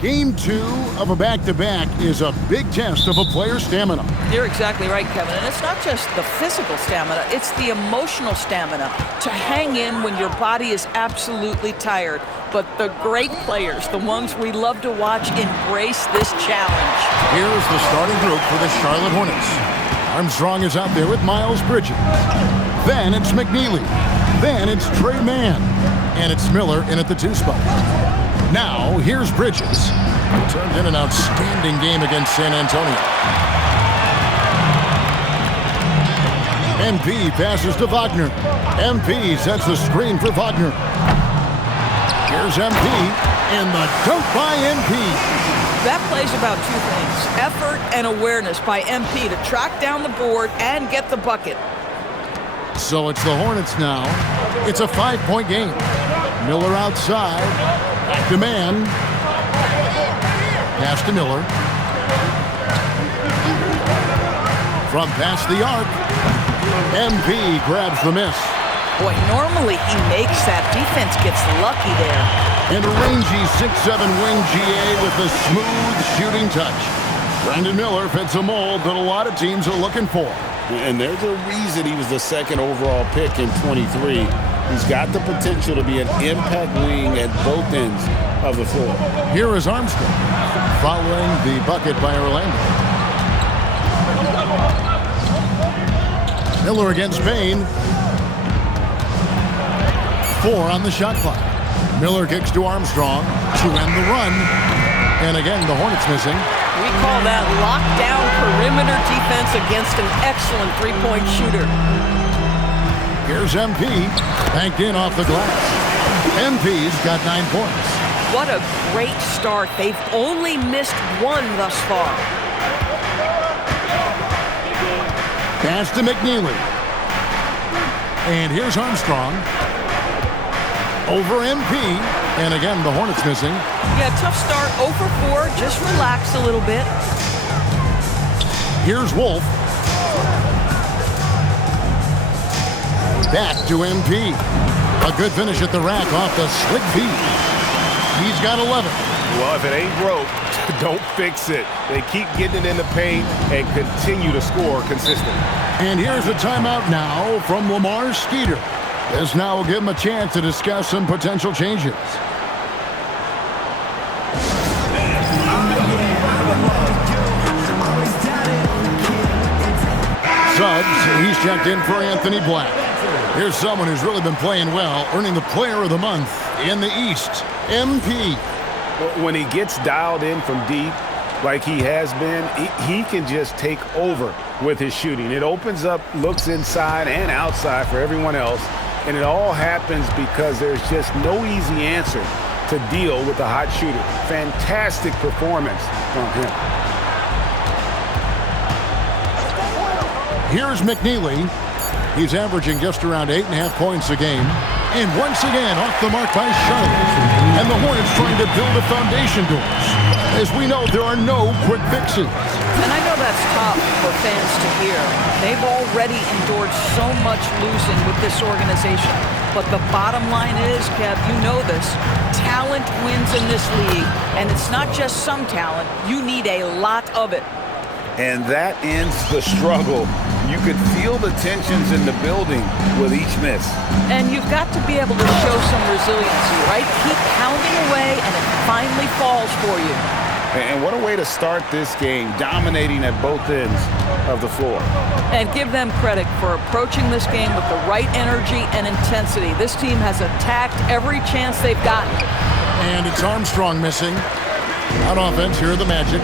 Game 2 of a back-to-back is a big test of a player's stamina. You're exactly right, Kevin. And it's not just the physical stamina, it's the emotional stamina to hang in when your body is absolutely tired. But the great players, the ones we love to watch, embrace this challenge. Here's the starting group for the Charlotte Hornets. Armstrong is out there with Miles Bridges. Then it's McNeely. Then it's Trey Mann. And it's Miller in at the 2 spot. Now, here's Bridges, who turned in an outstanding game against San Antonio. MP passes to Wagner. MP sets the screen for Wagner. Here's MP, and the dunk by MP. That plays about 2 things, effort and awareness by MP to track down the board and get the bucket. So it's the Hornets now. It's a 5-point game. Miller outside. Back to Mann. Pass to Miller. From past the arc. MP grabs the miss. Boy, normally he makes that. Defense gets lucky there. And a rangy 6'7" wing GA with a smooth shooting touch. Brandon Miller fits a mold that a lot of teams are looking for. And there's a reason he was the 2nd overall pick in 23. He's got the potential to be an impact wing at both ends of the floor. Here is Armstrong, following the bucket by Orlando. Miller against Payne. 4 on the shot clock. Miller kicks to Armstrong to end the run. And again, the Hornets missing. We call that lockdown perimeter defense against an excellent 3-point shooter. Here's MP, banked in off the glass. MP's got 9 points. What a great start. They've only missed 1 thus far. Pass to McNeely. And here's Armstrong. Over MP. And again, the Hornets missing. Yeah, tough start. 0 for 4. Just relax a little bit. Here's Wolf. Back to MP. A good finish at the rack off the slick feed. He's got 11. Well, if it ain't broke, don't fix it. They keep getting it in the paint and continue to score consistently. And here's a timeout now from Lamar Skeeter. This now will give him a chance to discuss some potential changes. Suggs, he's checked in for Anthony Black. Here's someone who's really been playing well, earning the Player of the Month in the East, MP. When he gets dialed in from deep, like he has been, he can just take over with his shooting. It opens up looks inside and outside for everyone else, and it all happens because there's just no easy answer to deal with a hot shooter. Fantastic performance from him. Here's McNeely. He's averaging just around 8.5 points a game. And once again, off the mark by Charlotte. And the Hornets trying to build a foundation to us. As we know, there are no quick fixes. And I know that's tough for fans to hear. They've already endured so much losing with this organization. But the bottom line is, Kev, you know this, talent wins in this league. And it's not just some talent. You need a lot of it. And that ends the struggle. You could feel the tensions in the building with each miss. And you've got to be able to show some resiliency, right? Keep pounding away, and it finally falls for you. And what a way to start this game, dominating at both ends of the floor. And give them credit for approaching this game with the right energy and intensity. This team has attacked every chance they've gotten. And it's Armstrong missing. On offense, here are the Magic.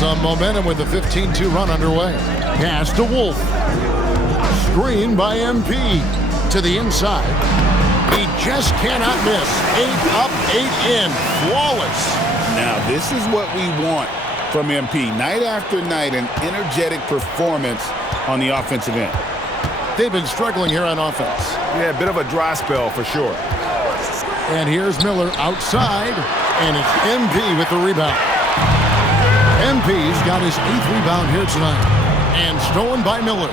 Some momentum with the 15-2 run underway. Pass to Wolf. Screen by MP. To the inside. He just cannot miss. 8 up, 8 in. Flawless. Now, this is what we want from MP. Night after night, an energetic performance on the offensive end. They've been struggling here on offense. Yeah, a bit of a dry spell for sure. And here's Miller outside. And it's MP with the rebound. MP's got his 8th rebound here tonight. And stolen by Miller.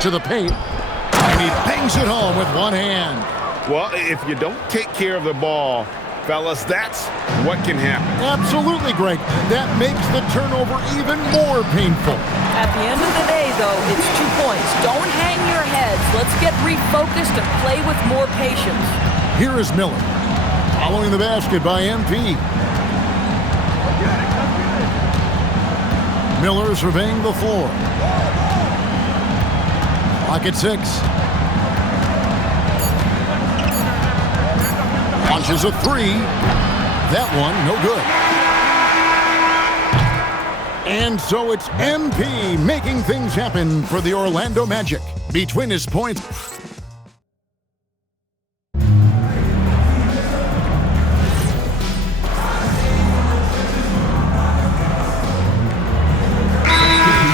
To the paint. And he bangs it home with one hand. Well, if you don't take care of the ball, fellas, that's what can happen. Absolutely, Greg. That makes the turnover even more painful. At the end of the day, though, it's 2 points. Don't hang your heads. Let's get refocused and play with more patience. Here is Miller. Following the basket by MP. Miller surveying the floor. Clock at 6. Launches a 3. That one, no good. And so it's MP making things happen for the Orlando Magic. Between his points.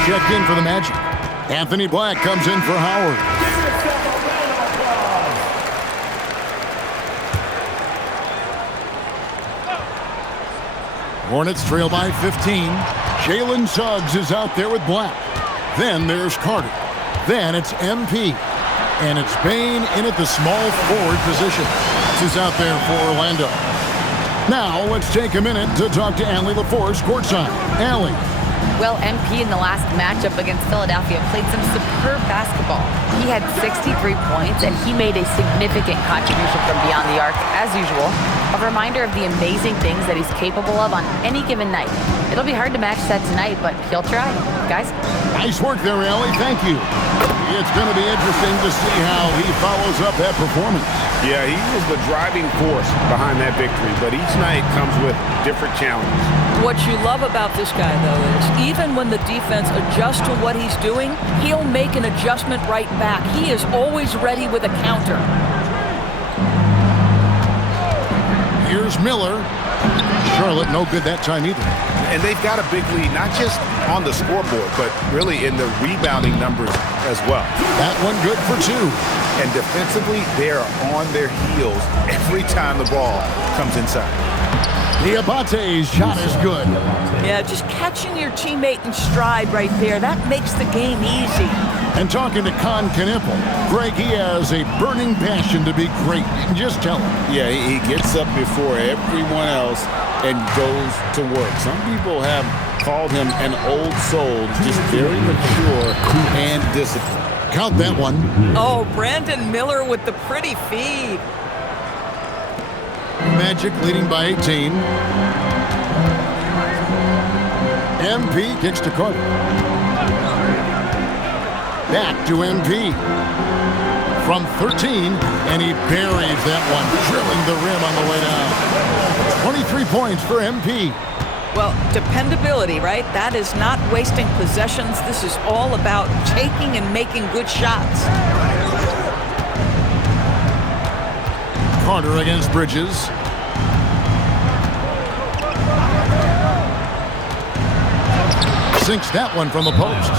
Checked in for the Magic. Anthony Black comes in for Howard. Hornets trail by 15. Jalen Suggs is out there with Black. Then there's Carter. Then it's MP. And it's Bane in at the small forward position. This is out there for Orlando. Now let's take a minute to talk to Allie LaForce courtside. Allie. Well, MP in the last matchup against Philadelphia played some superb basketball. He had 63 points, and he made a significant contribution from beyond the arc, as usual. A reminder of the amazing things that he's capable of on any given night. It'll be hard to match that tonight, but he'll try. Guys? Nice work there, Allie. Thank you. It's going to be interesting to see how he follows up that performance. Yeah, he was the driving force behind that victory, but each night comes with different challenges. What you love about this guy, though, is even when the defense adjusts to what he's doing, he'll make an adjustment right back. He is always ready with a counter. Here's Miller. Charlotte no good that time either. And they've got a big lead, not just on the scoreboard, but really in the rebounding numbers as well. That one good for 2. And defensively, they are on their heels every time the ball comes inside. Diabate's shot is good. Yeah, just catching your teammate in stride right there, that makes the game easy. And talking to Con Knippel, Greg, he has a burning passion to be great. Just tell him. Yeah, he gets up before everyone else and goes to work. Some people have called him an old soul, just very mature and disciplined. Count that one. Oh, Brandon Miller with the pretty feed. Magic leading by 18. MP kicks to Carter. Back to MP. From 13, and he buries that one, drilling the rim on the way down. 23 points for MP. Well, dependability, right? That is not wasting possessions. This is all about taking and making good shots. Carter against Bridges. Sinks that one from the post.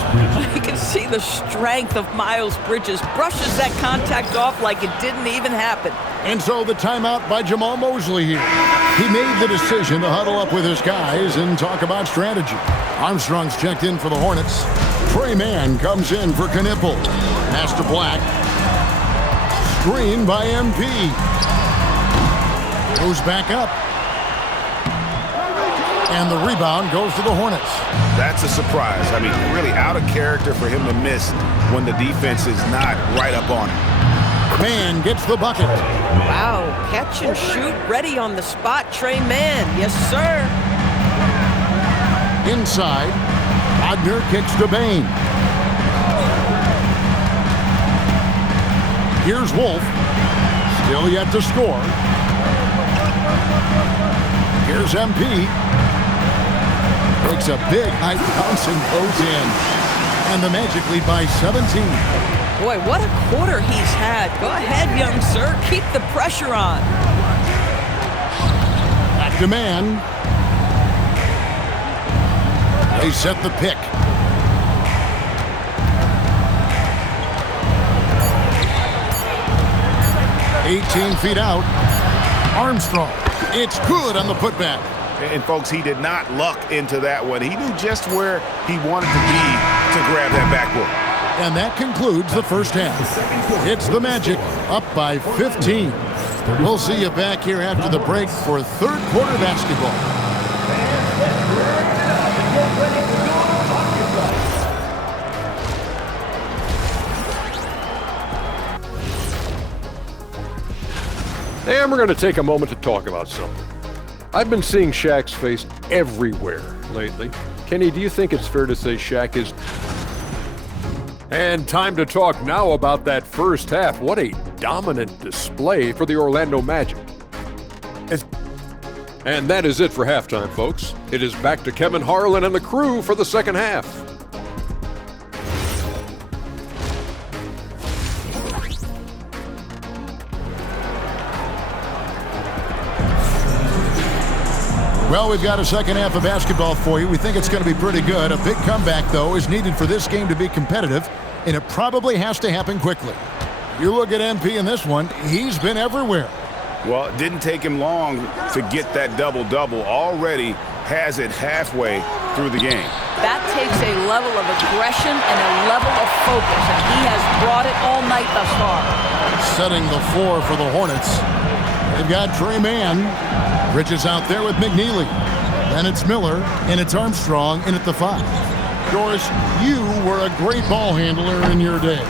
You can see the strength of Miles Bridges. Brushes that contact off like it didn't even happen. And so the timeout by Jamal Mosley here. He made the decision to huddle up with his guys and talk about strategy. Armstrong's checked in for the Hornets. Trey Mann comes in for Knippel. Pass to Black. Screen by MP. Goes back up. And the rebound goes to the Hornets. That's a surprise. I mean, really out of character for him to miss when the defense is not right up on him. Mann gets the bucket. Wow, catch and shoot, ready on the spot, Trey Mann. Yes, sir. Inside, Wagner kicks to Bane. Here's Wolf. Still yet to score. Here's MP. Takes a big high bounce and goes in. And the Magic lead by 17. Boy, what a quarter he's had. Go ahead, young sir. Keep the pressure on. Back to Mann. They set the pick. "18 feet out. Armstrong. It's good on the putback. And folks, he did not luck into that one. He knew just where he wanted to be to grab that backboard. And that concludes the first half. It's the Magic up by 15. We'll see you back here after the break for third quarter basketball. And we're going to take a moment to talk about something. I've been seeing Shaq's face everywhere lately. Kenny, do you think it's fair to say Shaq is... And time to talk now about that first half. What a dominant display for the Orlando Magic. And that is it for halftime, folks. It is back to Kevin Harlan and the crew for the second half. Well, we've got a second half of basketball for you. We think it's going to be pretty good. A big comeback, though, is needed for this game to be competitive, and it probably has to happen quickly. You look at MP in this one, he's been everywhere. Well, it didn't take him long to get that double-double. Already has it halfway through the game. That takes a level of aggression and a level of focus, and he has brought it all night thus far. Setting the floor for the Hornets. They've got Trey Mann. Bridges out there with McNeely. Then it's Miller, and it's Armstrong in at the 5. Doris, you were a great ball handler in your day.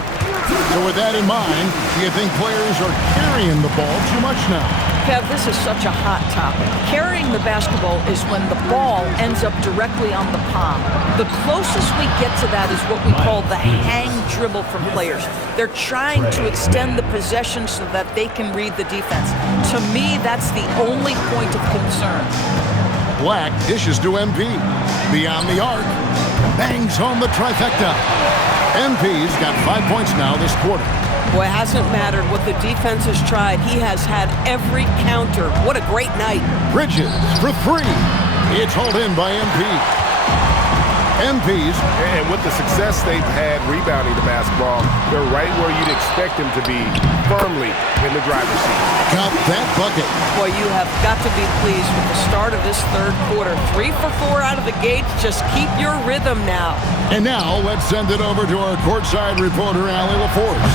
So with that in mind, do you think players are carrying the ball too much now? Kev, this is such a hot topic. Carrying the basketball is when the ball ends up directly on the palm. The closest we get to that is what we call the hang dribble from players. They're trying to extend the possession so that they can read the defense. To me, that's the only point of concern. Black dishes to MP. Beyond the arc. Bangs home the trifecta. MP's got 5 points now this quarter. Boy, it hasn't mattered what the defense has tried. He has had every counter. What a great night. Bridges for 3. It's hauled in by MP. MP's. And with the success they've had rebounding the basketball, they're right where you'd expect them to be, firmly in the driver's seat. Got that bucket. Boy, you have got to be pleased with the start of this third quarter. 3 for 4 out of the gates. Just keep your rhythm now. And now let's send it over to our courtside reporter, Allie LaForce.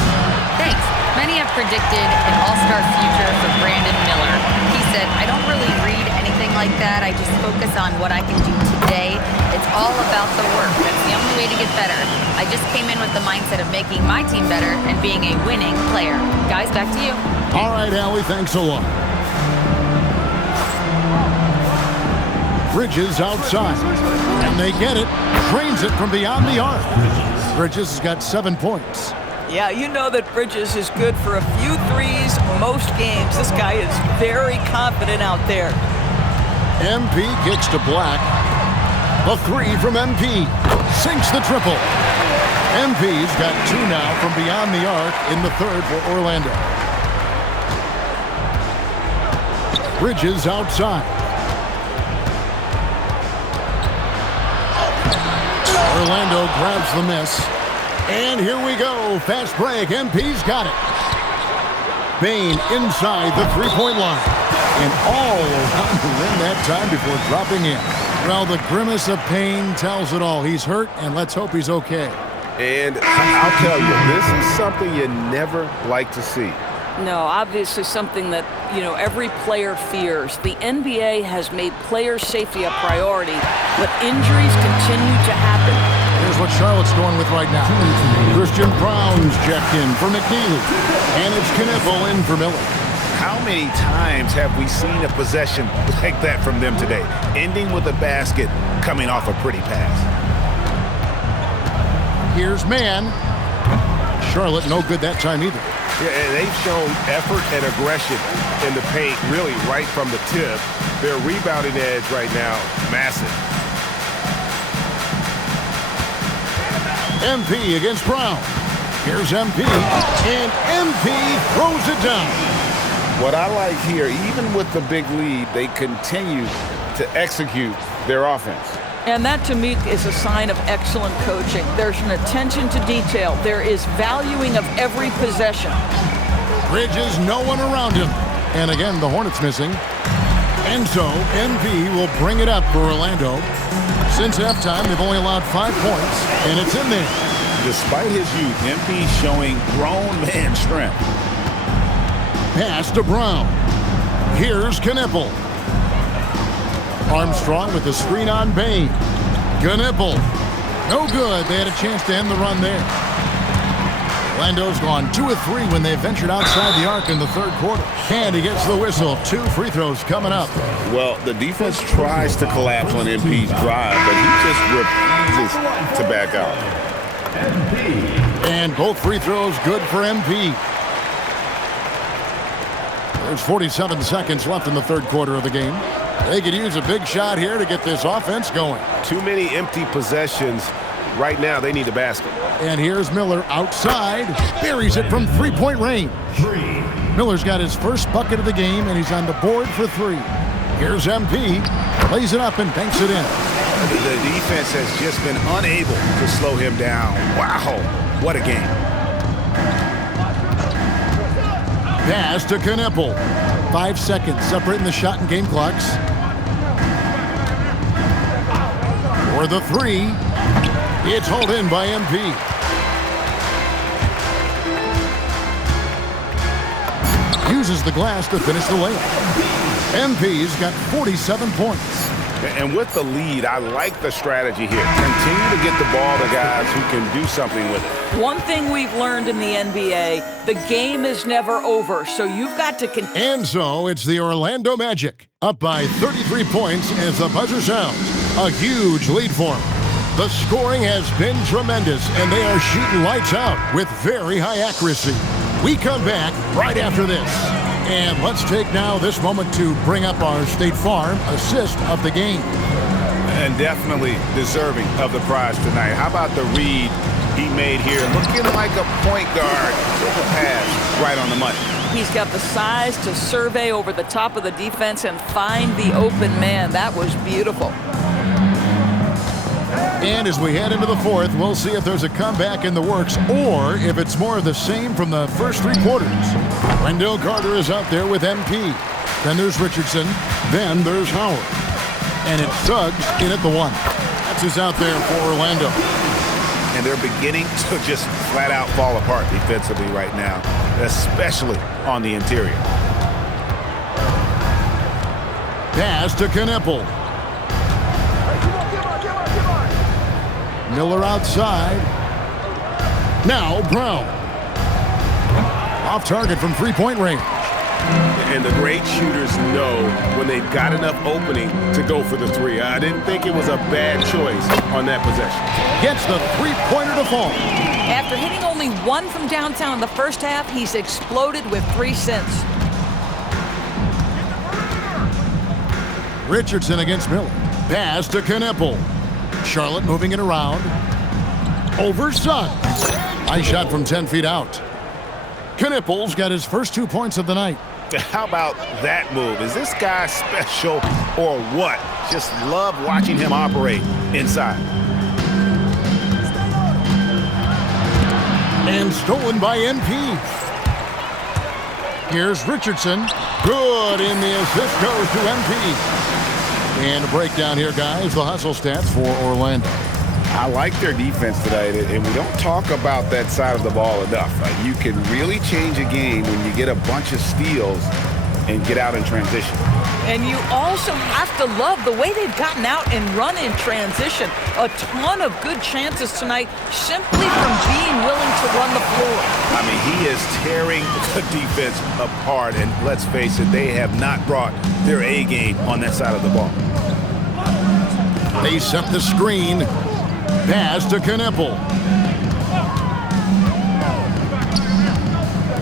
Thanks. Many have predicted an all-star future for Brandon Miller. He said, I don't really read anything like that. I just focus on what I can do today. It's all about the work. That's the only way to get better. I just came in with the mindset of making my team better and being a winning player. Guys, back to you. All right, Allie, thanks a lot. Bridges outside, and they get it. Trains it from beyond the arc. Bridges has got 7 points. Yeah, you know that Bridges is good for a few threes most games. This guy is very confident out there. MP kicks to Black. The 3 from MP. Sinks the triple. MP's got 2 now from beyond the arc in the third for Orlando. Bridges outside. Orlando grabs the miss. And here we go. Fast break. MP's got it. Bane inside the three-point line. And all around the rim that time before dropping in. Well, the grimace of pain tells it all. He's hurt, and let's hope he's okay. And I'll tell you, this is something you never like to see. No, obviously something that, every player fears. The NBA has made player safety a priority, but injuries continue to happen. Here's what Charlotte's going with right now. Christian Brown's checked in for McNeely. And it's Kniffel in for Miller. How many times have we seen a possession like that from them today, ending with a basket coming off a pretty pass? Here's Mann. Charlotte no good that time either. Yeah, and they've shown effort and aggression in the paint, really right from the tip. Their rebounding edge right now, massive. MP against Brown. Here's MP, and MP throws it down. What I like here, even with the big lead, they continue to execute their offense. And that, to me, is a sign of excellent coaching. There's an attention to detail. There is valuing of every possession. Bridges, no one around him. And again, the Hornets missing. And so, MP will bring it up for Orlando. Since halftime, they've only allowed 5 points, and it's in there. Despite his youth, MP showing grown man strength. Pass to Brown. Here's Knipple. Armstrong with the screen on Bain. Knipple. No good. They had a chance to end the run there. Orlando's gone 2 of 3 when they ventured outside the arc in the third quarter. And he gets the whistle. 2 free throws coming up. Well, the defense tries to collapse on MP's drive, but he just refuses to back out. And both free throws good for MP. There's 47 seconds left in the third quarter of the game. They could use a big shot here to get this offense going. Too many empty possessions. Right now, they need a basket. And here's Miller outside. Buries it from three-point range. Miller's got his first bucket of the game, and he's on the board for 3. Here's MP. Lays it up and banks it in. The defense has just been unable to slow him down. Wow, what a game. Pass to Knipple. 5 seconds separating the shot and game clocks. For the 3. It's hauled in by MP. Uses the glass to finish the layup. MP's got 47 points. And with the lead, I like the strategy here. Continue to get the ball to guys who can do something with it. One thing we've learned in the NBA, the game is never over, so you've got to continue. And so it's the Orlando Magic, up by 33 points as the buzzer sounds. A huge lead for them. The scoring has been tremendous, and they are shooting lights out with very high accuracy. We come back right after this. And let's take now this moment to bring up our State Farm assist of the game. And definitely deserving of the prize tonight. How about the read he made here? Looking like a point guard. Took a pass right on the money. He's got the size to survey over the top of the defense and find the open man. That was beautiful. And as we head into the fourth, we'll see if there's a comeback in the works or if it's more of the same from the first 3 quarters. Wendell Carter is out there with MP. Then there's Richardson. Then there's Howard. And it's Suggs in at the 1. That's who's out there for Orlando. And they're beginning to just flat out fall apart defensively right now, especially on the interior. Pass to Knipple. Miller outside. Now Brown. Off target from three-point range. And the great shooters know when they've got enough opening to go for the 3. I didn't think it was a bad choice on that possession. Gets the three-pointer to fall. After hitting only 1 from downtown in the first half, he's exploded with 3 since. Richardson against Miller. Pass to Knipple. Charlotte moving it around. Over Suggs. Nice shot from 10 feet out. Knipple's got his first 2 points of the night. How about that move? Is this guy special or what? Just love watching him operate inside. And stolen by MP. Here's Richardson. Good, and the assist goes to MP. And a breakdown here, guys. The hustle stats for Orlando. I like their defense tonight, and we don't talk about that side of the ball enough. You can really change a game when you get a bunch of steals and get out in transition. And you also have to love the way they've gotten out and run in transition. A ton of good chances tonight simply from being willing to run the floor. I mean, he is tearing the defense apart, and let's face it, they have not brought their A game on that side of the ball. They set the screen. Pass to Knipple.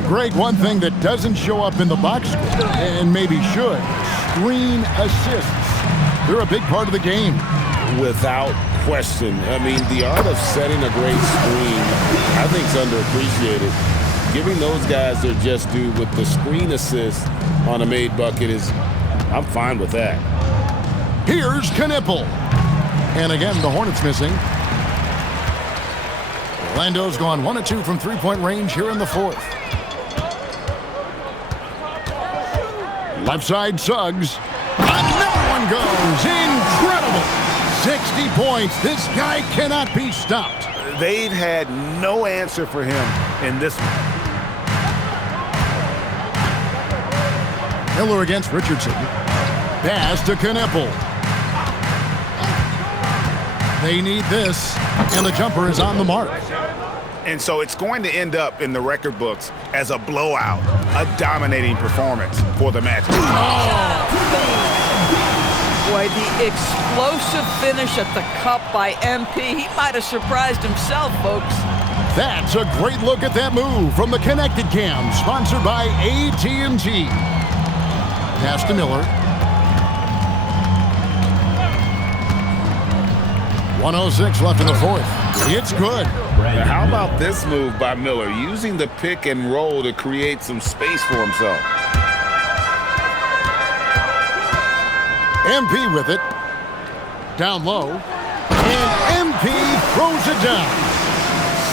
Greg, one thing that doesn't show up in the box score, and maybe should, screen assists. They're a big part of the game. Without question. I mean, the art of setting a great screen, I think, is underappreciated. Giving those guys their just due with the screen assist on a made bucket is, I'm fine with that. Here's Knipple. And again, the Hornets missing. Orlando's gone 1 of 2 from three-point range here in the fourth. Left side, Suggs. Another one goes. Incredible. 60 points. This guy cannot be stopped. They've had no answer for him in this one. Miller against Richardson. Pass to Kneppel. They need this, and the jumper is on the mark. And so it's going to end up in the record books as a blowout, a dominating performance for the Magic. Boy, the explosive finish at the cup by MP. He might have surprised himself, folks. That's a great look at that move from the Connected Cam, sponsored by AT&T. Pass to Miller. 1:06 left in the fourth. It's good. Now, how about this move by Miller, using the pick and roll to create some space for himself? MP with it. Down low. And MP throws it down.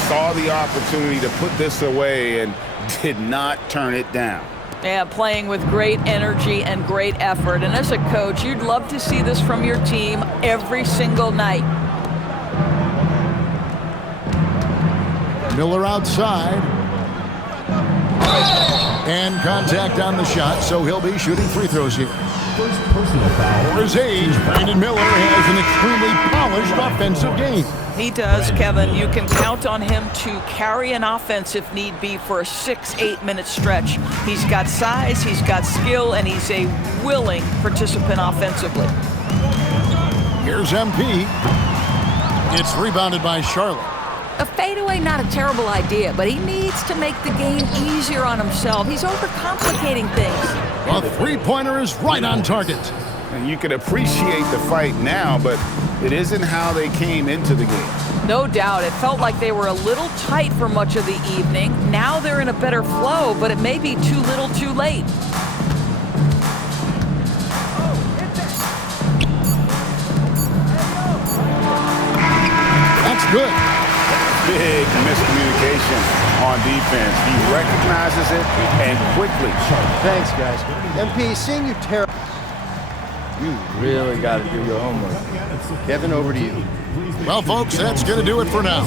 Saw the opportunity to put this away and did not turn it down. Yeah, playing with great energy and great effort. And as a coach, you'd love to see this from your team every single night. Miller outside. And contact on the shot, so he'll be shooting free throws here. First personal foul. For his age, Brandon Miller has an extremely polished offensive game. He does, Kevin. You can count on him to carry an offense if need be for a 6-8 minute stretch. He's got size, he's got skill, and he's a willing participant offensively. Here's MP. It's rebounded by Charlotte. A fadeaway, not a terrible idea, but he needs to make the game easier on himself. He's overcomplicating things. A three-pointer is right on target. And you can appreciate the fight now, but it isn't how they came into the game. No doubt. It felt like they were a little tight for much of the evening. Now they're in a better flow, but it may be too little too late. That's good. Big miscommunication on defense. He recognizes it and quickly. Thanks, guys. MP, seeing you tear... You really got to do your homework. Kevin, over to you. Well, folks, that's going to do it for now.